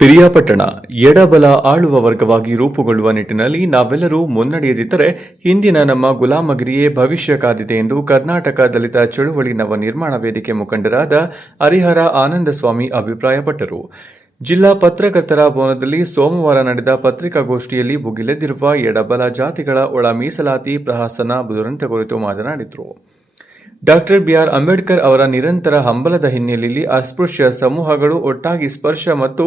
ಪಿರಿಯಾಪಟ್ಟಣ ಎಡಬಲ ಆಳುವ ವರ್ಗವಾಗಿ ರೂಪುಗೊಳ್ಳುವ ನಿಟ್ಟಿನಲ್ಲಿ ನಾವೆಲ್ಲರೂ ಮುನ್ನಡೆಯದಿದ್ದರೆ ಹಿಂದಿನ ನಮ್ಮ ಗುಲಾಮಗಿರಿಯೇ ಭವಿಷ್ಯ ಕಾದಿದೆ ಎಂದು ಕರ್ನಾಟಕ ದಲಿತ ಚಳುವಳಿ ನವ ನಿರ್ಮಾಣ ವೇದಿಕೆ ಮುಖಂಡರಾದ ಹರಿಹರ ಆನಂದಸ್ವಾಮಿ ಅಭಿಪ್ರಾಯಪಟ್ಟರು. ಜಿಲ್ಲಾ ಪತ್ರಕರ್ತರ ಭವನದಲ್ಲಿ ಸೋಮವಾರ ನಡೆದ ಪತ್ರಿಕಾಗೋಷ್ಠಿಯಲ್ಲಿ ಭುಗಿಲೆದ್ದಿರುವ ಎಡಬಲ ಜಾತಿಗಳ ಒಳ ಮೀಸಲಾತಿ ಪ್ರಹಸನ ದುರಂತ ಕುರಿತು ಮಾತನಾಡಿದರು. ಡಾಕ್ಟರ್ ಬಿಆರ್ ಅಂಬೇಡ್ಕರ್ ಅವರ ನಿರಂತರ ಹಂಬಲದ ಹಿನ್ನೆಲೆಯಲ್ಲಿ ಅಸ್ಪೃಶ್ಯ ಸಮೂಹಗಳು ಒಟ್ಟಾಗಿ ಸ್ಪರ್ಶ ಮತ್ತು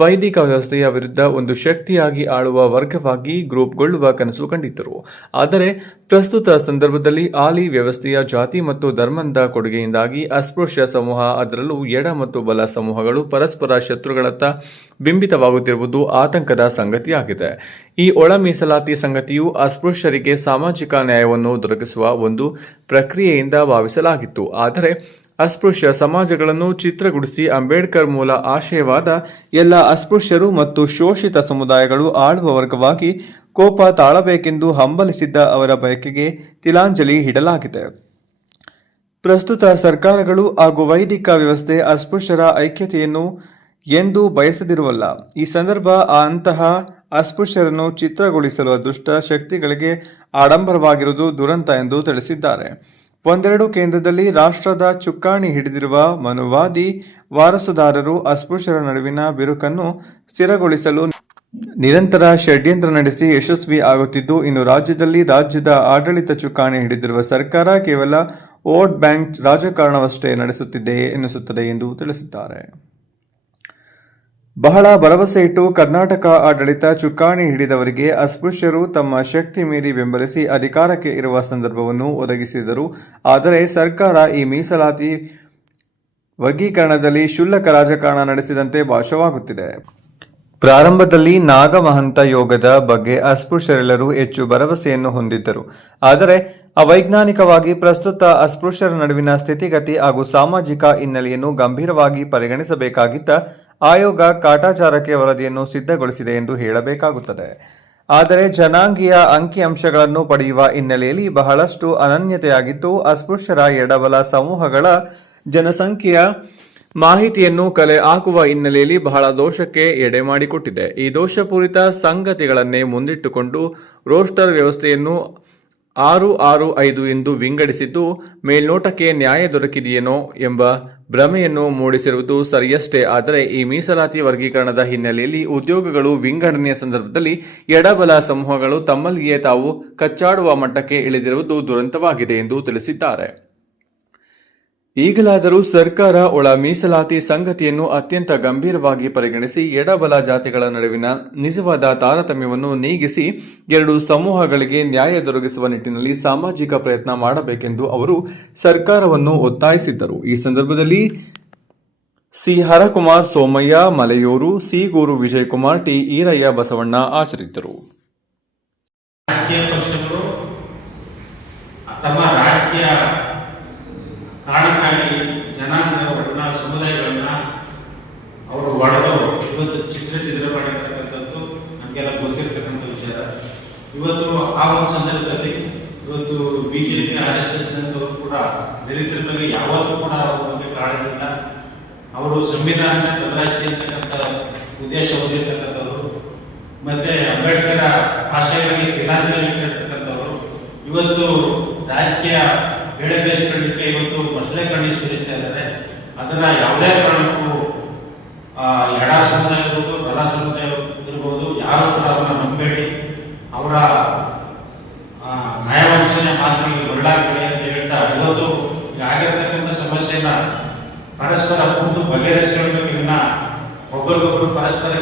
ವೈದಿಕ ವ್ಯವಸ್ಥೆಯ ವಿರುದ್ಧ ಒಂದು ಶಕ್ತಿಯಾಗಿ ಆಳುವ ವರ್ಗವಾಗಿ ಗ್ರೂಪ್ಗೊಳ್ಳುವ ಕನಸು ಕಂಡಿದ್ದರು. ಆದರೆ ಪ್ರಸ್ತುತ ಸಂದರ್ಭದಲ್ಲಿ ಆಲಿ ವ್ಯವಸ್ಥೆಯ ಜಾತಿ ಮತ್ತು ಧರ್ಮದ ಕೊಡುಗೆಯಿಂದಾಗಿ ಅಸ್ಪೃಶ್ಯ ಸಮೂಹ, ಅದರಲ್ಲೂ ಎಡ ಮತ್ತು ಬಲ ಸಮೂಹಗಳು ಪರಸ್ಪರ ಶತ್ರುಗಳತ್ತ ಬಿಂಬಿತವಾಗುತ್ತಿರುವುದು ಆತಂಕದ ಸಂಗತಿಯಾಗಿದೆ. ಈ ಒಳ ಮೀಸಲಾತಿ ಸಂಗತಿಯು ಅಸ್ಪೃಶ್ಯರಿಗೆ ಸಾಮಾಜಿಕ ನ್ಯಾಯವನ್ನು ದೊರಕಿಸುವ ಒಂದು ಪ್ರಕ್ರಿಯೆಯಿಂದ ಭಾವಿಸಲಾಗಿತ್ತು. ಆದರೆ ಅಸ್ಪೃಶ್ಯ ಸಮಾಜಗಳನ್ನು ಚಿತ್ರಗುಡಿಸಿ ಅಂಬೇಡ್ಕರ್ ಮೂಲ ಆಶಯವಾದ ಎಲ್ಲ ಅಸ್ಪೃಶ್ಯರು ಮತ್ತು ಶೋಷಿತ ಸಮುದಾಯಗಳು ಆಳುವ ವರ್ಗವಾಗಿ ಕೋಪ ತಾಳಬೇಕೆಂದು ಹಂಬಲಿಸಿದ್ದ ಅವರ ಬಯಕೆಗೆ ತಿಲಾಂಜಲಿ ಇಡಲಾಗಿದೆ. ಪ್ರಸ್ತುತ ಸರ್ಕಾರಗಳು ಹಾಗೂ ವೈದಿಕ ವ್ಯವಸ್ಥೆ ಅಸ್ಪೃಶ್ಯರ ಐಕ್ಯತೆಯನ್ನು ಎಂದು ಬಯಸದಿರುವಲ್ಲ. ಈ ಸಂದರ್ಭ ಅಂತಹ ಅಸ್ಪೃಶ್ಯರನ್ನು ಚಿತ್ರಗೊಳಿಸಲು ದುಷ್ಟ ಶಕ್ತಿಗಳಿಗೆ ಆಡಂಬರವಾಗಿರುವುದು ದುರಂತ ಎಂದು ತಿಳಿಸಿದ್ದಾರೆ. ಒಂದೆರಡು ಕೇಂದ್ರದಲ್ಲಿ ರಾಷ್ಟ್ರದ ಚುಕ್ಕಾಣಿ ಹಿಡಿದಿರುವ ಮನುವಾದಿ ವಾರಸುದಾರರು ಅಸ್ಪೃಶ್ಯರ ನಡುವಿನ ಬಿರುಕನ್ನು ಸ್ಥಿರಗೊಳಿಸಲು ನಿರಂತರ ಷಡ್ಯಂತ್ರ ನಡೆಸಿ ಯಶಸ್ವಿ ಆಗುತ್ತಿದ್ದು, ಇನ್ನು ರಾಜ್ಯದ ಆಡಳಿತ ಚುಕ್ಕಾಣಿ ಹಿಡಿದಿರುವ ಸರ್ಕಾರ ಕೇವಲ ವೋಟ್ ಬ್ಯಾಂಕ್ ರಾಜಕಾರಣವಷ್ಟೇ ನಡೆಸುತ್ತಿದೆ ಎನ್ನಿಸುತ್ತದೆ ಎಂದು ತಿಳಿಸಿದ್ದಾರೆ. ಬಹಳ ಭರವಸೆ ಇಟ್ಟು ಕರ್ನಾಟಕ ಆಡಳಿತ ಚುಕ್ಕಾಣಿ ಹಿಡಿದವರಿಗೆ ಅಸ್ಪೃಶ್ಯರು ತಮ್ಮ ಶಕ್ತಿ ಮೀರಿ ಬೆಂಬಲಿಸಿ ಅಧಿಕಾರಕ್ಕೆ ಇರುವ ಸಂದರ್ಭವನ್ನು ಒದಗಿಸಿದರು. ಆದರೆ ಸರ್ಕಾರ ಈ ಮೀಸಲಾತಿ ವರ್ಗೀಕರಣದಲ್ಲಿ ಕ್ಷುಲ್ಲಕ ರಾಜಕಾರಣ ನಡೆಸಿದಂತೆ ಭಾಸವಾಗುತ್ತಿದೆ. ಪ್ರಾರಂಭದಲ್ಲಿ ನಾಗಮಹಂತ ಯೋಗದ ಬಗ್ಗೆ ಅಸ್ಪೃಶ್ಯರೆಲ್ಲರೂ ಹೆಚ್ಚು ಭರವಸೆಯನ್ನು ಹೊಂದಿದ್ದರು. ಆದರೆ ಅವೈಜ್ಞಾನಿಕವಾಗಿ ಪ್ರಸ್ತುತ ಅಸ್ಪೃಶ್ಯರ ನಡುವಿನ ಸ್ಥಿತಿಗತಿ ಹಾಗೂ ಸಾಮಾಜಿಕ ಹಿನ್ನೆಲೆಯನ್ನು ಗಂಭೀರವಾಗಿ ಪರಿಗಣಿಸಬೇಕಾಗಿದ್ದ ಆಯೋಗ ಕಾಟಾಚಾರಕ್ಕೆ ವರದಿಯನ್ನು ಸಿದ್ಧಗೊಳಿಸಿದೆ ಎಂದು ಹೇಳಬೇಕಾಗುತ್ತದೆ. ಆದರೆ ಜನಾಂಗೀಯ ಅಂಕಿಅಂಶಗಳನ್ನು ಪಡೆಯುವ ಹಿನ್ನೆಲೆಯಲ್ಲಿ ಬಹಳಷ್ಟು ಅನನ್ಯತೆಯಾಗಿದ್ದು, ಅಸ್ಪೃಶ್ಯರ ಎಡಬಲ ಸಮೂಹಗಳ ಜನಸಂಖ್ಯೆಯ ಮಾಹಿತಿಯನ್ನು ಕಲೆ ಹಾಕುವ ಹಿನ್ನೆಲೆಯಲ್ಲಿ ಬಹಳ ದೋಷಕ್ಕೆ ಎಡೆ ಮಾಡಿಕೊಟ್ಟಿದೆ. ಈ ದೋಷಪೂರಿತ ಸಂಗತಿಗಳನ್ನೇ ಮುಂದಿಟ್ಟುಕೊಂಡು ರೋಸ್ಟರ್ ವ್ಯವಸ್ಥೆಯನ್ನು 665 ಎಂದು ವಿಂಗಡಿಸಿದ್ದು ಮೇಲ್ನೋಟಕ್ಕೆ ನ್ಯಾಯ ದೊರಕಿದೆಯೇನೋ ಎಂಬ ಭ್ರಮೆಯನ್ನು ಮೂಡಿಸಿರುವುದು ಸರಿಯಷ್ಟೇ. ಆದರೆ ಈ ಮೀಸಲಾತಿ ವರ್ಗೀಕರಣದ ಹಿನ್ನೆಲೆಯಲ್ಲಿ ಉದ್ಯೋಗಗಳು ವಿಂಗಡಣೆಯ ಸಂದರ್ಭದಲ್ಲಿ ಎಡಬಲ ಸಮೂಹಗಳು ತಮ್ಮಲ್ಲಿಯೇ ತಾವು ಕಚ್ಚಾಡುವ ಮಟ್ಟಕ್ಕೆ ಇಳಿದಿರುವುದು ದುರಂತವಾಗಿದೆ ಎಂದು ತಿಳಿಸಿದ್ದಾರೆ. ಈಗಲಾದರೂ ಸರ್ಕಾರ ಒಳ ಮೀಸಲಾತಿ ಸಂಗತಿಯನ್ನು ಅತ್ಯಂತ ಗಂಭೀರವಾಗಿ ಪರಿಗಣಿಸಿ ಎಡಬಲ ಜಾತಿಗಳ ನಡುವಿನ ನಿಜವಾದ ತಾರತಮ್ಯವನ್ನು ನೀಗಿಸಿ ಎರಡು ಸಮೂಹಗಳಿಗೆ ನ್ಯಾಯ ದೊರಕಿಸುವ ನಿಟ್ಟಿನಲ್ಲಿ ಸಾಮಾಜಿಕ ಪ್ರಯತ್ನ ಮಾಡಬೇಕೆಂದು ಅವರು ಸರ್ಕಾರವನ್ನು ಒತ್ತಾಯಿಸಿದ್ದರು. ಈ ಸಂದರ್ಭದಲ್ಲಿ ಸಿ ಹರಕುಮಾರ್, ಸೋಮಯ್ಯ ಮಲೆಯೂರು, ಸಿ ಗೂರು ವಿಜಯಕುಮಾರ್, ಟಿ ಈರಯ್ಯ ಬಸವಣ್ಣ ಹಾಜರಿದ್ದರು. ಕಾರಣಕ್ಕಾಗಿ ಜನಾಂಗ ಸಮುದಾಯಗಳನ್ನ ಅವರು ಒಡೆದು ಇವತ್ತು ಚಿತ್ರ ಮಾಡಿರ್ತಕ್ಕಂಥದ್ದು ನಮಗೆಲ್ಲ ಗೊತ್ತಿರ್ತಕ್ಕಂಥ ವಿಚಾರ. ಇವತ್ತು ಆ ಒಂದು ಸಂದರ್ಭದಲ್ಲಿ ಇವತ್ತು ಬಿಜೆಪಿ RSS ಕೂಡ ದಲಿತರ ಬಗ್ಗೆ ಯಾವತ್ತೂ ಕೂಡ ಅವ್ರ ಬಗ್ಗೆ ಕಾಳಜಿಲ್ಲ. ಅವರು ಸಂವಿಧಾನ ಬದಲಾಯಿಸಿ ಅಂತಕ್ಕಂಥ ಉದ್ದೇಶ ಹೊಂದಿರತಕ್ಕಂಥವ್ರು, ಮತ್ತೆ ಅಂಬೇಡ್ಕರ್ ಆಶಯಗಳಿಗೆ ತಿಲಾಂಜಲಿ ಇಟ್ಟಿರ್ತಕ್ಕಂಥವ್ರು ಇವತ್ತು ರಾಜಕೀಯ ಬೇಳೆ ಬೇಯಿಸ್ಕೊಳ್ಳಿಕ್ಕೆ ಇವತ್ತು ಮೊಸಳೆ ಕಣ್ಣಿ ಸುರಿಸ್ತಾ ಇದ್ದಾರೆ. ಅದನ್ನ ಯಾವುದೇ ಕಾರಣಕ್ಕೂ ಎಡ ಸಮುದಾಯ ಇರ್ಬೋದು, ಬಲ ಸಮುದಾಯ ಇರ್ಬೋದು, ಯಾರು ಕೂಡ ಅವನ್ನ ನಂಬೇಡಿ, ಅವರ ನ್ಯಾಯವಂಚನೆ ಮಾತುಗಳಿಗೆ ಹೊರಳಾಗಬೇಡಿ ಅಂತ ಹೇಳ್ತಾ ಇವತ್ತು ಆಗಿರ್ತಕ್ಕಂಥ ಸಮಸ್ಯೆನ ಪರಸ್ಪರ ಕೂತು ಬಗೆಹರಿಸ್ಕೊಳ್ಬೇಕು. ಇವನ್ನ ಒಬ್ಬರಿಗೊಬ್ಬರು ಪರಸ್ಪರ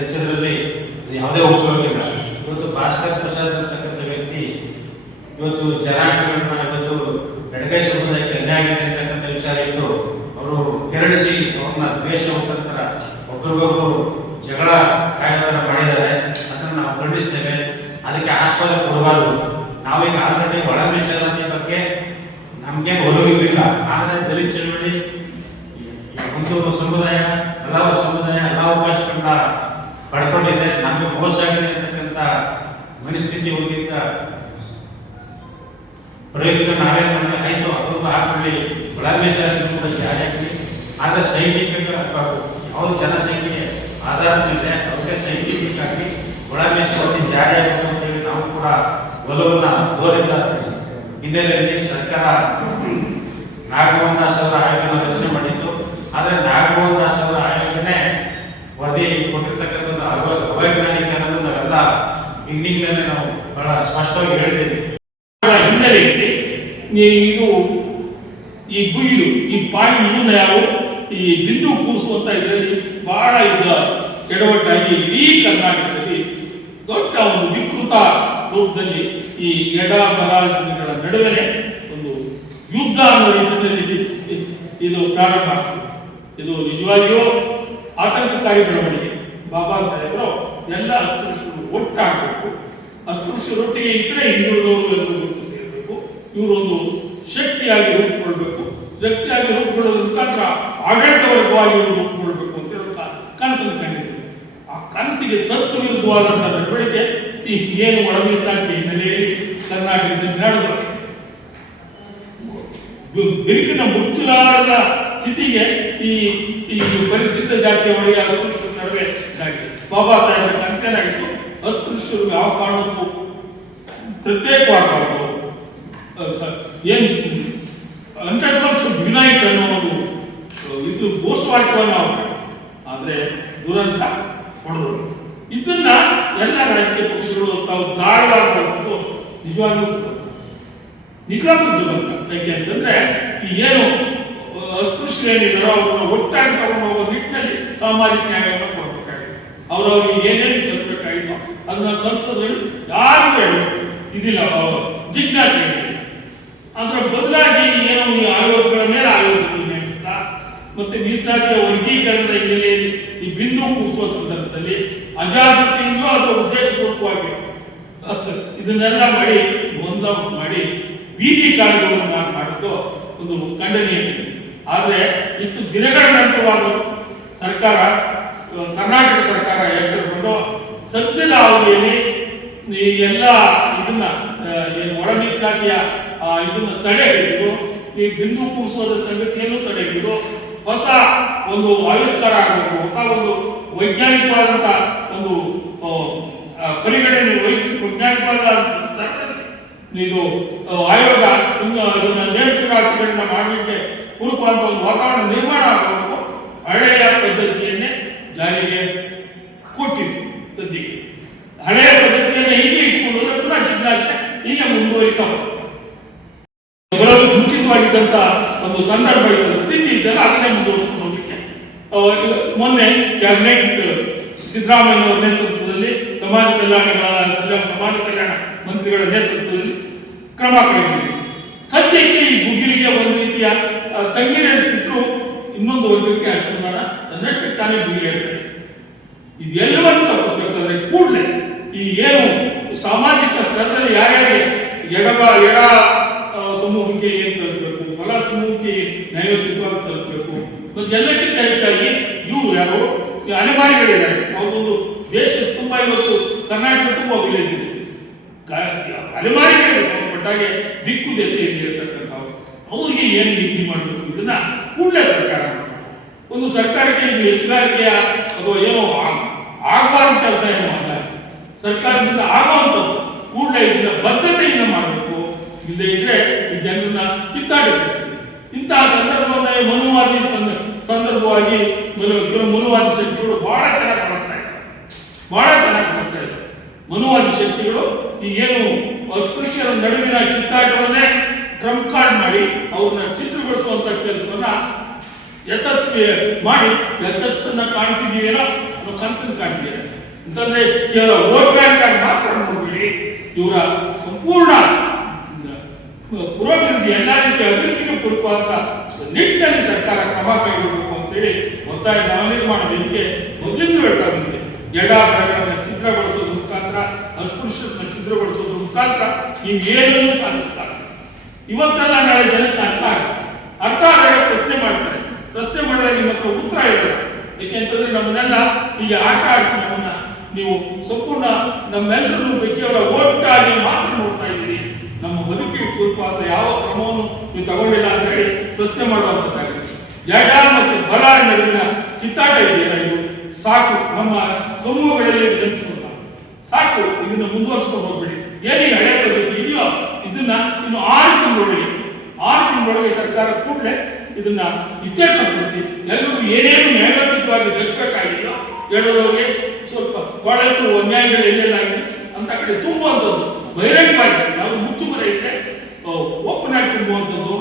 ಹೆಚ್ಚೋದ್ರಲ್ಲಿ ಯಾವುದೇ ಉಪಯೋಗ ಇಲ್ಲ. ಇವತ್ತು ಭಾಸ್ಕರ್ ಪ್ರಸಾದ್ ಅಂತಕ್ಕಂಥ ವ್ಯಕ್ತಿ ಇವತ್ತು ಜನಾಂಗಗಳನ್ನ ಇವತ್ತು ಎಡಗೈ ಸಮುದಾಯಕ್ಕೆ ಅನ್ಯಾಯ ಆಗಿದೆ ಅಂತಕ್ಕಂಥ ವಿಚಾರ ಇಟ್ಟು ಅವರು ಕೆರಳಿಸಿ ಅವ್ರನ್ನ ದ್ವೇಷ ಮುಖಾಂತರ ಒಬ್ಬರಿಗೊಬ್ಬರು ಜಗಳ ಕಾಯೋದನ್ನ ಮಾಡಿದ್ದಾರೆ. ಅದನ್ನು ನಾವು ಖಂಡಿಸ್ತೇವೆ. ಅದಕ್ಕೆ ಆಸ್ಪದ ಕೊಡಬಾರದು. ನಾವೀಗ ಆಲ್ರೆಡಿ ಒಳ ಮೀಸಲಾತಿ ಬಗ್ಗೆ ನಮ್ಗೆ ಒಲವಿರಲಿಲ್ಲ. ಆದರೆ ದಲಿತ ಚಳವಳಿ ಒಂದು ಸಮುದಾಯ ಹಲವು ಸಮುದಾಯ ಎಲ್ಲ ಅವಕಾಶಗಳನ್ನ ಪಡ್ಕೊಂಡಿದೆ. ನಮಗೆ ಮೋಸ ಆಗಿದೆ ಅಂತಕ್ಕಂಥ ಮನಸ್ಥಿತಿ ಹೋಗಿದ್ದ ಪ್ರಯುಕ್ತ ನಾವೇ ಮಾಡಿ ಆಯಿತು ಅದೊಂದು ಹಾಕೊಳ್ಳಿ, ಒಳ ಮೀಸಲಾತಿ ಕೂಡ ಜಾರಿ ಆಗಲಿ. ಆದರೆ ಸೈನಿಕ ಯಾವುದು ಜನಸಂಖ್ಯೆ ಆಧಾರದ ಮೇಲೆ ಅವ್ರಿಗೆ ಸೈಂಟಿಫಿಕ್ ಆಗಿ ಒಳಮೀಸಲಾತಿ ಜಾರಿಯಾಗಬೇಕು ಅಂತೇಳಿ ನಾವು ಕೂಡ ಒಲವನ್ನ ತೋರಿದ ಹಿನ್ನೆಲೆಯಲ್ಲಿ ಸರ್ಕಾರ ನಾಗಮೋಹನ್ ದಾಸ್ ಅವರ ಆಯೋಗನ ರಚನೆ ಮಾಡಿತ್ತು. ಆದರೆ ನಾಗಮೋಹನ್ ದಾಸ್ ಅವರ ಆಯೋಗನೇ ವರದಿ ಕೊಟ್ಟಿರ್ತಕ್ಕಂಥದ್ದು ಅವೈಜ್ಞಾನಿಕ ಅನ್ನೋದು ನಾವೆಲ್ಲ ಬಿಗಿನಿಂಗ್ನಲ್ಲೇ ನಾವು ಬಹಳ ಸ್ಪಷ್ಟವಾಗಿ ಹೇಳಿದ್ದೇವೆ. ಹಿನ್ನೆಲೆಯಲ್ಲಿ ಇದು ಈ ಗುಯಿಲು ಈ ಪಾಯಿಂಟ್ ಇವನ್ನ ಯಾವ ಈ ಬಿಂದು ಕೂರಿಸುವಂತ ಇದರಲ್ಲಿ ಬಹಳ ಈಗ ಎಡವಟ್ಟಾಗಿ ಇಡೀ ಕರ್ನಾಟಕದಲ್ಲಿ ದೊಡ್ಡ ಒಂದು ವಿಕೃತ ರೂಪದಲ್ಲಿ ಈ ಎಡ ಬಲಗಳ ನಡುವೆ ಒಂದು ಯುದ್ಧ ಅನ್ನೋ ರೀತಿಯಲ್ಲಿ ಇದು ಪ್ರಾರಂಭ. ಇದು ನಿಜವಾಗಿಯೂ ಆತಂಕಕಾರಿ ಬೆಳವಣಿಗೆ. ಬಾಬಾ ಸಾಹೇಬರು ಎಲ್ಲ ಅಸ್ಪೃಶ್ಯರು ಒಟ್ಟಾಗಬೇಕು, ಅಸ್ಪೃಶ್ಯರೊಟ್ಟಿಗೆ ಇತರೆ ಹಿಂದುಳಿದವರು ಎಲ್ಲರೂ ಗುರುತು ಸೇರಬೇಕು, ಇವರೊಂದು ಶಕ್ತಿಯಾಗಿ ರೂಪುಗೊಳ್ಬೇಕು, ಶಕ್ತಿಯಾಗಿ ರೂಪುಗೊಳ್ಳೋದ್ರ ಮುಖಾಂತರ ಆಡಳಿತ ವರ್ಗವಾಗಿ ರೂಪುಗೊಳ್ಬೇಕು ಅಂತ ಹೇಳಿ ಕನಸನ್ನು ಕಂಡಿದ್ರು. ಆ ಕನಸಿಗೆ ತತ್ವ ವಿರುದ್ಧವಾದಂತಹ ನಡವಳಿಕೆ ಈ ಏನು ಒಳಮೀಸಲಾತಿ ಹಿನ್ನೆಲೆಯಲ್ಲಿ ಕರ್ನಾಟಕದಲ್ಲಿ ನಡೆದ ಬಿರುಕಿನ ಮುಚ್ಚಲಾರದ ಸ್ಥಿತಿಗೆ ಈ ಈ ಪರಿಶಿಷ್ಟ ಜಾತಿಯವರಿಗೆ ಅಸ್ಪೃಶ್ಯರ ನಡುವೆ ಇದಾಗಿದೆ. ಬಾಬಾ ಸಾಹೇಬರ ಕನಸೇನಾಗಿತ್ತು, ಅಸ್ಪೃಶ್ಯರು ಯಾವ ಕಾರಣಕ್ಕೂ ಪ್ರತ್ಯೇಕವಾಗಬಹುದು, ಏನು ಅಂಟೆಡ್ಮೆಂಟ್ಸ್ ಯುನೈಟ್ ಅನ್ನೋ ಒಂದು ಇದು ಘೋಷವಾಕ್ಯವನ್ನು ನಾವು ಆದರೆ ದುರಂತ ಹೊಡೆದರು. ಇದನ್ನ ಎಲ್ಲ ರಾಜಕೀಯ ಪಕ್ಷಗಳು ತಾವು ದಾಳವಾಗಬೇಕು. ನಿಜವಾಗ್ಲೂ ದುರಂತ. ಯಾಕೆ ಅಂತಂದ್ರೆ ಈ ಏನು ಅಸ್ಪೃಶ್ಯರೇನಿದ್ದಾರೋ ಅವ್ರನ್ನ ಒಟ್ಟಾಗಿ ತಗೊಂಡು ಹೋಗೋ ನಿಟ್ಟಿನಲ್ಲಿ ಸಾಮಾಜಿಕ ನ್ಯಾಯವನ್ನು ಕೊಡಬೇಕಾಗಿತ್ತು. ಅವರವರಿಗೆ ಏನೇನು ತರಬೇಕಾಗಿತ್ತು ಅದನ್ನ ಸಂಸದರು ಯಾರಿಗೂ ಇದಿಲ್ಲ, ಜಿಜ್ಞಾಸೆ. ಅದರ ಬದಲಾಗಿ ಏನೋ ಈ ಆಯೋಗಗಳ ಮೇಲೆ ಆಯೋಗಗಳು ನೇಮಿಸ್ತಾ ಮತ್ತೆ ಮೀಸಲಾತಿಯ ವರ್ಗೀಕರಣದ ಹಿನ್ನೆಲೆಯಲ್ಲಿ ಈ ಬಿಂದು ಕೂರಿಸುವ ಸಂದರ್ಭದಲ್ಲಿ ಅಜಾಗೃತಿಯಿಂದಲೂ ಅಥವಾ ಉದ್ದೇಶಪೂರ್ವಕವಾಗಿ ಇದನ್ನೆಲ್ಲ ಮಾಡಿ ಗೊಂದಲ ಮಾಡಿ ಬೀದಿ ಕಾಯ್ದೆಗಳನ್ನು ಮಾಡಿದ್ದು ಒಂದು ಖಂಡನೀಯ ಸಂಗತಿ. ಆದರೆ ಇಷ್ಟು ದಿನಗಳ ನಂತರವಾದ ಸರ್ಕಾರ, ಕರ್ನಾಟಕ ಸರ್ಕಾರ ಎಚ್ಚರಗೊಂಡು ಸದ್ಯದ ಅವಧಿಯಲ್ಲಿ ಈ ಎಲ್ಲ ಇದನ್ನ ಏನು ಒಳ ಮೀಸಲಾತಿಯ ಇದನ್ನ ತಡೆ ಹಿಡಿದು ಈ ಬಿಂದು ಕೂರಿಸೋದ ಸಂಗತಿಯನ್ನು ತಡೆ ಹಿಡಿದು ಹೊಸ ಒಂದು ಆವಿಷ್ಕಾರ ಆಗಬೇಕು, ಹೊಸ ಒಂದು ವೈಜ್ಞಾನಿಕವಾದಂಥ ಒಂದು ಪರಿಗಣನೆ ವೈಜ್ಞಾನಿಕವಾದ ಇದು ಆಯೋಗ ಇನ್ನು ಅದನ್ನ ನೇಮಕಾತಿಗಳನ್ನ ಮಾಡಲಿಕ್ಕೆ ಪೂರಕವಾದ ಒಂದು ವಾತಾವರಣ ನಿರ್ಮಾಣ ಆಗಬೇಕು. ಹಳೆಯ ಪದ್ಧತಿಯನ್ನೇ ಜಾರಿಗೆ ಕೊಟ್ಟಿದೆ. ಸದ್ಯಕ್ಕೆ ಹಳೆಯ ಪದ್ಧತಿಯನ್ನು ಹೀಗೆ ಇಟ್ಕೊಂಡ್ರೆ ಪುನಃ ಜಿಜ್ಞಾಸೆ ಹೀಗೆ ಮುಂದುವರಿತಾ ಬರೋದು ಮುಂಚಿತವಾಗಿದ್ದಂಥ ಒಂದು ಸಂದರ್ಭ ಇದೆಲ್ಲ ಸ್ಥಿತಿ ಇದ್ದಲ್ಲ ಅದನ್ನೇ ಮುಂದುವರಿಸ್ಕೊಂಡು ಹೋಗ್ಲಿಕ್ಕೆ ಮೊನ್ನೆ ಕ್ಯಾಬಿನೆಟ್ ಸಿದ್ದರಾಮಯ್ಯ ನೇತೃತ್ವದಲ್ಲಿ ಸಮಾಜ ಕಲ್ಯಾಣ ಮಂತ್ರಿಗಳ ನೇತೃತ್ವದಲ್ಲಿ ಕ್ರಮ ಕೈಗೊಂಡಿದೆ. ಸದ್ಯಕ್ಕೆ ಈ ಗುಗಿಲಿಗೆ ಒಂದು ರೀತಿಯ ತಂಗಿರಿಸಿದ್ರು ಇನ್ನೊಂದು ವರ್ಗಕ್ಕೆ ಅನುಮಾನ ತನ್ನಷ್ಟಕ್ಕೆ ತಾನೇ ಗುಗಿ ಹೇಳ್ತಾರೆ. ಇದು ಎಲ್ಲವನ್ನು ತಪ್ಪಿಸ್ಬೇಕಾದ್ರೆ ಕೂಡಲೇ ಈ ಏನು ಸಾಮಾಜಿಕ ಸ್ತರದಲ್ಲಿ ಯಾರ್ಯಾರಿಗೆ ಎಡ ಸಮೂಹಕ್ಕೆ ಏನು ತಲುಪಬೇಕು, ಬಲ ಸಮೂಹಕ್ಕೆ ನ್ಯಾಯೋಚಿತವಾಗಿ ತಲುಪಬೇಕು ಮತ್ತು ಎಲ್ಲಕ್ಕಿಂತ ಹೆಚ್ಚಾಗಿ ಇವರು ಯಾರು ಅಲೆಮಾರಿಗಳಿದ್ದಾರೆ. ಅವರೊಂದು ದೇಶ ತುಂಬಾ ಇವತ್ತು ಕರ್ನಾಟಕ ತುಂಬಾ ವಿಲೇಜಿದೆ. ಅಲೆಮಾರಿಗಳಿಗೆ ಸಂಬಂಧಪಟ್ಟಾಗೆ ದಿಕ್ಕು ದೆಸೆಯಲ್ಲಿ ಇರತಕ್ಕಂಥವ್ರು ಅವ್ರಿಗೆ ಏನು ನೀತಿ ಮಾಡಬೇಕು ಇದನ್ನ ಕೂಡಲೇ ಸರ್ಕಾರ ಒಂದು ಸರ್ಕಾರಕ್ಕೆ ಇದು ಹೆಚ್ಚುಗಾರಿಕೆಯ ಅಥವಾ ಏನೋ ಆಗಬಾರ್ದು ಕೆಲಸ ಏನೋ ಅಲ್ಲ, ಸರ್ಕಾರದಿಂದ ಆಗುವಂಥದ್ದು ಕೂಡಲೇ ಇದನ್ನ ಬದ್ಧತೆಯಿಂದ ಮಾಡಬೇಕು. ಇಲ್ಲದೆ ಇದ್ರೆ ಈ ಜನರನ್ನ ಕಿತ್ತಾಡಬೇಕು. ಇಂತಹ ಸಂದರ್ಭವನ್ನ ಮನುವಾದಿ ಸಂದರ್ಭವಾಗಿ ಮನುವಾದಿ ಶಕ್ತಿಗಳು ಬಹಳ ಚೆನ್ನಾಗಿ ಬಳಸ್ತಾ ಇದ್ದಾರೆ. ಮನುವಾದಿ ಶಕ್ತಿಗಳು ಈ ಏನು ಅಸ್ಪೃಶ್ಯರ ನಡುವಿನ ಕಿತ್ತಾಟವನ್ನೇ ಟ್ರಂಪ್ ಕಾರ್ಡ್ ಮಾಡಿ ಅವ್ರನ್ನ ಚಿತ್ರಗೊಳಿಸುವಂತ ಕೆಲಸವನ್ನ ಯಶಸ್ವಿ ಮಾಡಿ ಯಶಸ್ಸನ್ನ ಕಾಣ್ತಿದೀವೇನೋ ಅನ್ನೋ ಕನಸನ್ನು ಕಾಣ್ತಿದ್ದಾರೆ. ಅಂತಂದ್ರೆ ಕೇವಲ ವೋಟ್ ಬ್ಯಾಂಕ್ ಆಗಿ ಮಾತ್ರ ನೋಡ್ಬೇಡಿ, ಇವರ ಸಂಪೂರ್ಣ ಪುರೋಭಿವೃದ್ಧಿ ಎಲ್ಲ ರೀತಿಯ ಅಭಿವೃದ್ಧಿಗೆ ಪೂರಕವಾದ ನಿಟ್ಟಿನಲ್ಲಿ ಸರ್ಕಾರ ಕ್ರಮ ಕೈಗೊಳ್ಳಬೇಕು ಅಂತೇಳಿ ಒತ್ತಾಯ ನವನಿರ್ಮಾಣ ವೇದಿಕೆ ಮೊದಲಿಂದ ಹೇಳ್ತಾ ಬಂದಿದೆ. ಎಡ ಬಲಗಳನ್ನು ಚಿತ್ರಗೊಳಿಸೋದ್ರ ಮುಖಾಂತರ, ಅಸ್ಪೃಶ್ಯರನ್ನ ಚಿತ್ರಗೊಳಿಸೋದ್ರ ಮುಖಾಂತರ ನೀವೇನನ್ನು ಸಾಧಿಸ್ತಾರೆ. ಇವತ್ತೆಲ್ಲ ನಾಳೆ ಜನಕ್ಕೆ ಅರ್ಥ ಆದಾಗ ಪ್ರಶ್ನೆ ಮಾಡ್ತಾರೆ. ಪ್ರಶ್ನೆ ಮಾಡಿದಾಗ ನಿಮ್ಮ ಹತ್ರ ಉತ್ತರ ಇರಲ್ಲ. ಏಕೆಂತಂದ್ರೆ ನಮ್ಮನ್ನೆಲ್ಲ ಈಗ ಆಟ ಆಡಿಸಿ ನಮ್ಮನ್ನ ನೀವು ಸಂಪೂರ್ಣ ನಮ್ಮೆಲ್ಲರನ್ನು ಕೇವಲ ಒಟ್ಟಾಗಿ ಮಾತ್ರ ನೋಡ್ತಾ ಇದ್ದೀರಿ. ನಮ್ಮ ಬದುಕಿಗೆ ಪೂರಕವಾದ ಯಾವ ಕ್ರಮವನ್ನು ನೀವು ತಗೊಂಡಿಲ್ಲ ಅಂತ ಹೇಳಿ ಪ್ರಶ್ನೆ ಮಾಡುವಂಥದ್ದಾಗುತ್ತೆ. ಎಡ ಮತ್ತು ಬಲ ನಡುವಿನ ಕಿತ್ತಾಟ ಇದೆಯಲ್ಲ, ಇದು ಸಾಕು, ನಮ್ಮ ಸಮೂಹಗಳಲ್ಲಿ ವಿನಂತಿಸೋಣ, ಸಾಕು, ಇದನ್ನು ಮುಂದುವರಿಸ್ಕೊಂಡು ಹೋಗ್ಬೇಡಿ. ಏನೇನು ಹಳೆ ಪದ್ಧತಿ ಇದೆಯೋ ಇದನ್ನ ಇನ್ನು 6 ತಿಂಗಳೊಳಗೆ ಸರ್ಕಾರ ಕೂಡಲೇ ಇದನ್ನ ಇತ್ಯರ್ಥಪಡಿಸಿ ಎಲ್ಲರಿಗೂ ಏನೇನು ನ್ಯಾಯೋಚಿತವಾಗಿ ದಕ್ಕಬೇಕಾಗಿದೆಯೋ ಹೇಳೋರಿಗೆ ಸ್ವಲ್ಪ ಕೊಳಕು ಅನ್ಯಾಯಗಳು ಎಲ್ಲೆಲ್ಲಾಗಿದೆ ಅಂತ ಕಡೆ ತುಂಬುವಂಥದ್ದು ಬಹಿರಂಗವಾಗಿ ನಾವು ಮುಚ್ಚುಮರೆ ಇದ್ದೆ ಓಪನ್ ಆಗಿ ತುಂಬುವಂಥದ್ದು,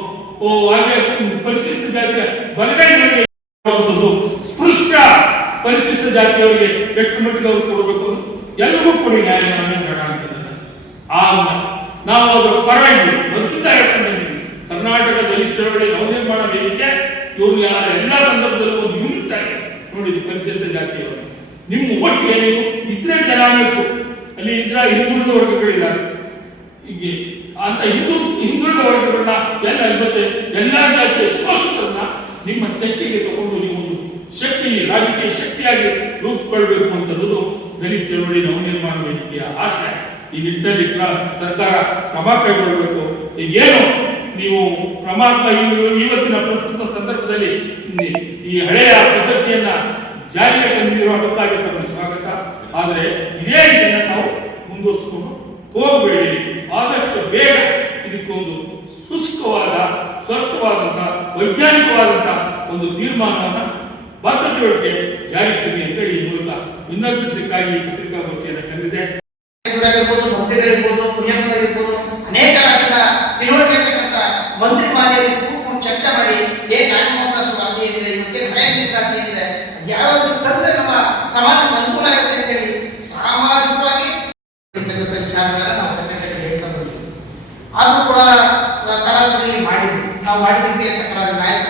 ಹಾಗೆ ಪರಿಶಿಷ್ಟ ಜಾತಿಯ ಬಲಗೈಗಳಿಗೆ ಸ್ಪೃಷ್ಟ ಪರಿಶಿಷ್ಟ ಜಾತಿಯವರಿಗೆ ಎಷ್ಟು ಮಟ್ಟಿಗೆ ಅವರು ಕೊಡಬೇಕು, ಎಲ್ಲರಿಗೂ ಕೊಡಿ ನ್ಯಾಯ ನಾವು ಅದರ ಪರವಾಗಿ ಮೊದಲಿಂದ ಹೇಳ್ಕೊಂಡು ಕರ್ನಾಟಕ ದಲಿತ ಚಳವಳಿ ನವನಿರ್ಮಾಣ ವೇದಿಕೆ ಇವರು ಯಾರ ಎಲ್ಲ ಸಂದರ್ಭದಲ್ಲೂ ಒಂದು ಯೂನಿಟ್ ಆಗಿ ನೋಡಿದ್ರು. ಪರಿಶಿಷ್ಟ ಜಾತಿಯವರು ನಿಮ್ಮ ಒಟ್ಟು ಏನೇನು ಇತರೆ ಜನಾಂಗಕ್ಕೂ ಅಲ್ಲಿ ಇದ್ರ ಹಿಂದುಳಿದ ವರ್ಗಗಳಿದ್ದಾರೆ, ಹೀಗೆ ಅಂತ ಹಿಂದುಳಿದ ವರ್ಗಗಳನ್ನ ಎಲ್ಲ ಇವತ್ತೆ ಎಲ್ಲ ಜಾತಿಯ ಸ್ಪಷ್ಟರನ್ನ ನಿಮ್ಮ ತೆಕ್ಕೆಗೆ ತಗೊಂಡು ನೀವೊಂದು ಶಕ್ತಿ, ರಾಜಕೀಯ ಶಕ್ತಿಯಾಗಿ ರೂಪುಗೊಳ್ಬೇಕು ಅಂತದ್ದು ದಲಿತ ಚಳವಳಿ ನವನಿರ್ಮಾಣ ವೇದಿಕೆಯ ಆಶೆ. ಈ ನಿಟ್ಟಿನಲ್ಲಿ ಸರ್ಕಾರ ಕ್ರಮ ಕೈಗೊಳ್ಳಬೇಕು. ಈಗೇನು ನೀವು ಕ್ರಮ ಇವತ್ತಿನ ಪ್ರಸ್ತುತ ಸಂದರ್ಭದಲ್ಲಿ ಈ ಹಳೆಯ ಪದ್ಧತಿಯನ್ನ ಜಾರಿಗೆ ತಂದಿರುವುದಕ್ಕಾಗಿ ತಮ್ಮ ಸ್ವಾಗತ. ಆದರೆ ಇದೇ ಇದನ್ನು ನಾವು ಮುಂದುವರಿಸಿಕೊಂಡು ಹೋಗಬೇಡಿ. ಆದಷ್ಟು ಬೇಗ ಇದಕ್ಕೊಂದು ಶುಷ್ಕವಾದ, ಸ್ಪಷ್ಟವಾದಂತಹ, ವೈಜ್ಞಾನಿಕವಾದಂತಹ ಒಂದು ತೀರ್ಮಾನವನ್ನು ಬದ್ಧತೆಯೊಳಗೆ ಜಾರಿ ತನ್ನಿ ಅಂತೇಳಿ ಈ ಮೂಲಕ ವಿನಂತಿಸಲಿಕ್ಕಾಗಿ ಪತ್ರಿಕಾಗೋಷ್ಠಿಯನ್ನು ಕರೆದಿದೆ. ಮಂತ್ರಿಗಳಿರ್ಬೋದು, ಪುಣ್ಯಗಳಿರ್ಬೋದು, ಅನೇಕ ತಿಳುವಳಿಕೆ ಇರ್ತಕ್ಕಂಥ ಮಂತ್ರಿ ಮಾನ್ಯರು ಕೂತ್ಕೊಂಡು ಚರ್ಚೆ ಮಾಡಿ ನಾಗಮೋಹದಾಸ್ ವರದಿ ಏನಿದೆ, ಇವತ್ತಿಗೆ ಹಳೆಯ ಮೀಸಲಾತಿ ಏನಿದೆ, ಯಾವ್ದು ತಂದ್ರೆ ನಮ್ಮ ಸಮಾಜಕ್ಕೆ ಅನುಕೂಲ ಆಗುತ್ತೆ ಅಂತ ಹೇಳಿ ಸಾಮಾಜಿಕವಾಗಿ ವಿಚಾರಗಳನ್ನ ನಾವು ಸಂಘಟನೆಗೆ ಹೇಳ್ತಾ ಬಂದಿದ್ದೀವಿ. ಆದ್ರೂ ಕೂಡ ತರಾಜುಗಳಲ್ಲಿ ಮಾಡಿದ್ವಿ, ನಾವು ಮಾಡಿದ್ದಕ್ಕೆ ತಕರಾರು ನಾಯಕ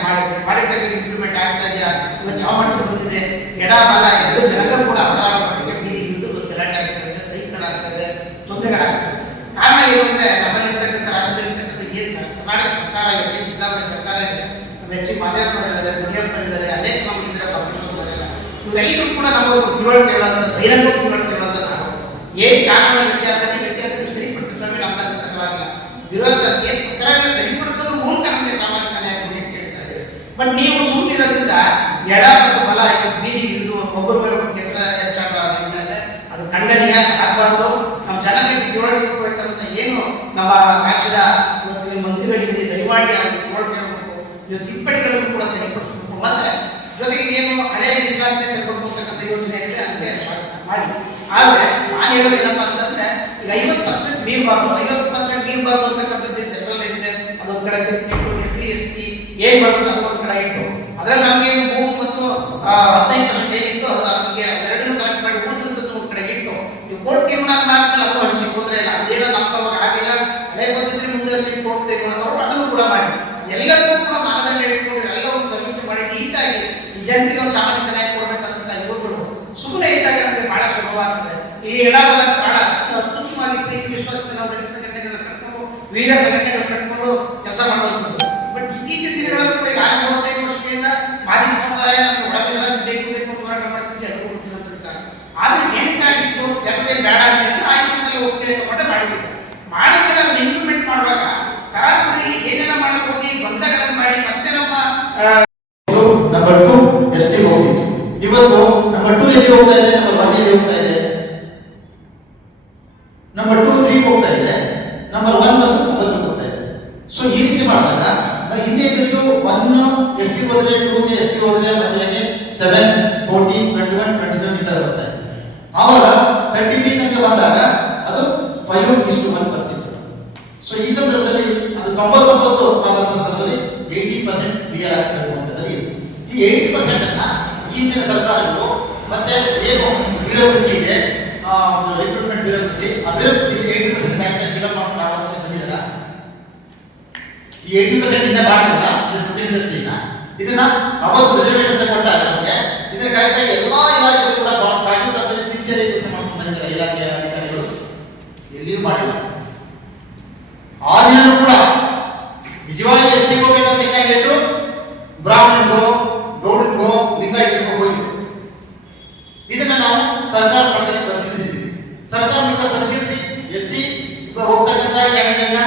ಮಾಡಿದ್ದಕ್ಕೆ ಇಂಪ್ಲಿಮೆಂಟ್ ಆಗ್ತಾ ಇದೆಯಾ, ಇವತ್ತು ಯಾವ ಮಟ್ಟಕ್ಕೆ ಬಂದಿದೆ, ಎಡ ಬಲ ಎರಡು ಜನಗಳು ಕೂಡ ಅಪರಾಧ ಮಟ್ಟಕ್ಕೆ ಬೀದಿ ಹಿಡಿದು ಗಲಾಟೆ ಆಗ್ತದೆ, ಸ್ಟ್ರೈಕ್ಗಳಾಗ್ತದೆ, ತೊಂದರೆಗಳಾಗ್ತದೆ. ಕಾರಣ ಏನು ಅಂದ್ರೆ ನಮ್ಮಲ್ಲಿರ್ತಕ್ಕಂಥ ರಾಜ್ಯದಲ್ಲಿರ್ತಕ್ಕಂಥ ಏನು ಕರ್ನಾಟಕ ಸರ್ಕಾರ ಇದೆ, ಸಿದ್ದರಾಮಯ್ಯ ಸರ್ಕಾರ ಇದೆ, ಎಸ್.ಸಿ. ಮಾದೇವಪ್ಪ ಮಾಡಿದ್ದಾರೆ, ಮುನಿಯಪ್ಪ ಮಾಡಿದ್ದಾರೆ, ಅನೇಕ ನಮ್ಮಲ್ಲಿದ್ದಾರೆ, ಪ್ರೊಫೆಸರ್ ಇವರೆಲ್ಲರೂ ಕೂಡ ನಮ್ಮ ತಿಳುವಳಿಕೆ ಹೇಳುವಂಥ ಧೈರ್ಯ ತಿಳುವಳಿಕೆ ಹೇಳುವಂಥ ನಾವು ಕಾನೂನಿನ ವ್ಯತ್ಯಾಸ ಸರಿಪಡಿಸಿದ್ರೆ ನಮ್ಗೆ ತಕರಾರಿಲ್ಲ, ವಿರೋಧ ತಕರಾರಿನ ಸರಿಪಡಿಸೋದ್ರ ಮೂಲಕ ನಮಗೆ ಸಾಮಾಜಿಕ ನ್ಯಾಯ ಅಂತ ಕೇಳ್ತಾ ಇದ್ದೇವೆ. ಬಟ್ ನೀವು ಸುಮ್ಮನಿರೋದ್ರಿಂದ ಎಡ ಮತ್ತು ಬಲ ಬೀದಿ ಹಿಡಿದು ಒಬ್ಬರ ಮೇಲೆ ಕೆಸರ ಎತ್ತಾಟ ಇದೆ, ಅದು ಖಂಡನೀಯ ಆಗಬಾರ್ದು. ನಮ್ಮ ಜನರಿಗೆ ತಿಳುವಳಿಕೆ ಕೊಡಬೇಕಾದಂತ ಏನು ನಮ್ಮ ರಾಜ್ಯದ ಮಂತ್ರಿಗಳಿದ್ರೆ ದಯಮಾಡಿ ಅವ್ರಿಗೆ ತಿಳುವಳಿಕೆ ಹೇಳಬೇಕು, ನೀವು ತಿದ್ದುಪಡಿಗಳನ್ನು ಕೂಡ ಸರಿಪಡಿಸಬೇಕು. ಮತ್ತೆ ಜೊತೆಗೆ ಏನು ಹಳೆಯ ಮೀಸಲಾತಿ ತಗೊಳ್ಬೋತಕ್ಕಂಥ ಯೋಜನೆ ಇದೆ ಅದಕ್ಕೆ ಮಾಡಿ. ಆದರೆ ನಾನು ಹೇಳೋದೇನಪ್ಪ ಅಂತಂದ್ರೆ ಈಗ 50% ಮೀರಬಾರ್ದು, 50% ಮೀರಬಾರ್ದು ಅಂತಕ್ಕಂಥದ್ದು ಜನರಲ್ ಏನಿದೆ ಅದೊಂದು ಕಡೆ SC ST ಏನ್ ಮಾಡ್ಬೇಕು ಅದೊಂದು ಕಡೆ ಇಟ್ಟು ಅದ್ರಲ್ಲಿ ನಮಗೆ 3 ಮತ್ತು 15% ಏನಿತ್ತು ಅದು ನಮಗೆ ಎರಡನ್ನೂ ಕನೆಕ್ಟ್ ಮಾಡಿ ಉಳಿದದ್ದು ಒಂದು ಕಡೆ ಇಟ್ಟು ನೀವು ಕೋರ್ಟ್ ತೀರ್ಮಾನ ಮಾಡ್ತಾರೆ ಅದು ಹಂಚಿ ಹೋದ್ರೆ ಇಲ್ಲ, ಅದೇನೋ ನಮ್ಮ ಪರವಾಗಿ ಹಾಗೆಲ್ಲ ಹಳೆ ಪದ್ಧತಿ ಮುಂದುವರಿಸಿ ಕೋರ್ಟ್ ತೀರ್ಮಾನ ಅದನ್ನು ಕೂಡ ಮಾಡಿ ಎಲ್ಲರಿಗೂ ಕೂಡ ಮಾನದಂಡ ಇಟ್ಕೊಂಡು ಎಲ್ಲ ಒಂದು ಸಮೀಕ್ಷೆ ಮಾಡಿ ನೀಟಾಗಿ ಈ ಜನರಿಗೆ ಒಂದು ಸಾಮಾಜಿಕ ನ್ಯಾಯ ಕೊಡಬೇಕಂತ ಇವುಗಳು ಸುಮ್ಮನೆ ಇದ್ದಾಗ ನಮಗೆ ಬಹಳ ಸುಲಭವಾಗ್ತದೆ. ಈ ಎಡಬಲ ಬಹಳ ಅತ್ಯುತ್ತಮವಾಗಿ ಪ್ರೀತಿ ವಿಶ್ವಾಸದ ನಾವು ದಲಿತ ಸಂಘಟನೆಗಳನ್ನ ಕಟ್ಕೊಂಡು ವಿವಿಧ ಸಂಘಟನೆಗಳು ಕಟ್ಕೊಂಡು ಕೆಲಸ ಮಾಡೋದು. ಬಟ್ ಇತ್ತೀಚಿನ ದಿನಗಳಲ್ಲಿ ಕೂಡ ಈಗ 35 ವರ್ಷದಿಂದ ಮಾದಿಗ ಸಮುದಾಯ ಬೇಕು ಬೇಕು ಹೋರಾಟ ಮಾಡ್ತಿದ್ದೆ ಎಲ್ಲರೂ ಗೊತ್ತಿರುತ್ತಾರೆ. ಆದ್ರೆ ಏನಕ್ಕಾಗಿತ್ತು ಜನತೆ ಬೇಡ ಅಂತ ಆಯ್ಕೆ ಒಪ್ಪಿಗೆ ಮಟ್ಟ ಮಾಡಿಬಿಟ್ಟು ಮಾಡಿದ್ರೆ ಅದನ್ನ ಇಂಪ್ಲಿಮೆಂಟ್ ಮಾಡುವಾಗ ತರಾತುರಿಯಲ್ಲಿ ಏನೆಲ್ಲ ಮಾಡಕ್ ಹೋಗಿ ಬಂಧಗಳನ್ನು ಮಾಡಿ ಮತ್ತೆ ನಮ್ಮ ನಂಬರ್ 2 ಎಸ್ಟಿ ಹೋಗಿ ಇವತ್ತು ನಂಬರ್ 2 ಎಲ್ಲಿ ಹೋಗ್ತಾ ಇದೆ, ನಂಬರ್ 1 ಎಲ್ಲಿ ಹೋಗ್ತಾ ಇದೆ, ನಂಬರ್ 2 3 ಹೋಗ್ತಾ ಇದೆ, ನಂಬರ್ 1 ಮತ್ತು 9 ಹೋಗ್ತಾ ಇದೆ. ಸೊ ಈ ರೀತಿ ಮಾಡಿದಾಗ ಹಿಂದೆ ಇದ್ದಿದ್ದು 1 ಎಸ್ಸಿ ಹೋದ್ರೆ 2 ಗೆ ಎಸ್ಟಿ ಹೋದ್ರೆ ಮತ್ತೆ 7 14 21 27 ಈ ತರ ಬರ್ತಾ ಇದೆ. ಆವಾಗ 33 ತನಕ ಬಂದಾಗ ಅದು 5:1 ಬರ್ತಿತ್ತು. ಸೊ ಈ ಸಂದರ್ಭದಲ್ಲಿ ಅದು 99 ಆದಂತ ಸಂದರ್ಭದಲ್ಲಿ 80% ಕ್ಲಿಯರ್ ಆಗಬೇಕು ಅಂತದಲ್ಲಿ ಈ 80% ಅನ್ನ ಈಗಿನ ಸರ್ಕಾರಗಳು ಮತ್ತೆ ಏನು ವಿರೋಧಿಸಿ ಇದೆ ರಿಕ್ರೂಟ್ಮೆಂಟ್ ವಿರೋಧಿಸಿ ಆ ವಿರೋಧಿಸಿ 80% ಫ್ಯಾಕ್ಟರ್ ಫಿಲಪ್ ಮಾಡ್ಕೊಂಡು ಆಗುತ್ತೆ ಬಂದಿದ್ದಾರ. ಈ 80% ಇಂದ ಮಾಡಿಲ್ಲ ಇಂಡಸ್ಟ್ರಿನ ಇದನ್ನ ಅವತ್ತು ರಿಸರ್ವೇಶನ್ ಅಂತ ಕೊಟ್ಟಾಗ ನಮಗೆ ಇದನ್ನ ಕರೆಕ್ಟಾಗಿ ಎಲ್ಲಾ ಇಲಾಖೆಗಳು ಕೂಡ ಕಾನೂನು ಸಿನ್ಸಿಯರ್ ಕೆಲಸ ಮಾಡ್ಕೊಂಡು ಬಂದಿದ್ದಾರೆ. ಇಲಾಖೆಯ ಅಧಿಕಾರಿಗಳು ಎಲ್ಲಿಯೂ ಮಾಡಿಲ್ಲ. ಆ ದಿನನೂ ಕೂಡ ನಿಜವಾಗಿ ಎಸ್ಸಿ ಹೋಗ್ಬೇಕಂತ ಕ್ಯಾಂಡಿಡೇಟು ಬ್ರಾಹ್ಮಣರಿಗೋ ಗೌಡರಿಗೋ ಲಿಂಗಾಯತರಿಗೋ ಹೋಯಿತು. ಇದನ್ನ ನಾವು ಸರ್ಕಾರ ಮಟ್ಟದಲ್ಲಿ ಪರಿಶೀಲಿಸಿದ್ದೀವಿ. ಸರ್ಕಾರ ಮಟ್ಟ ಪರಿಶೀಲಿಸಿ ಎಸ್ಸಿ ಹೋಗ್ತಕ್ಕಂಥ ಕ್ಯಾಂಡಿಡೇಟ್ನ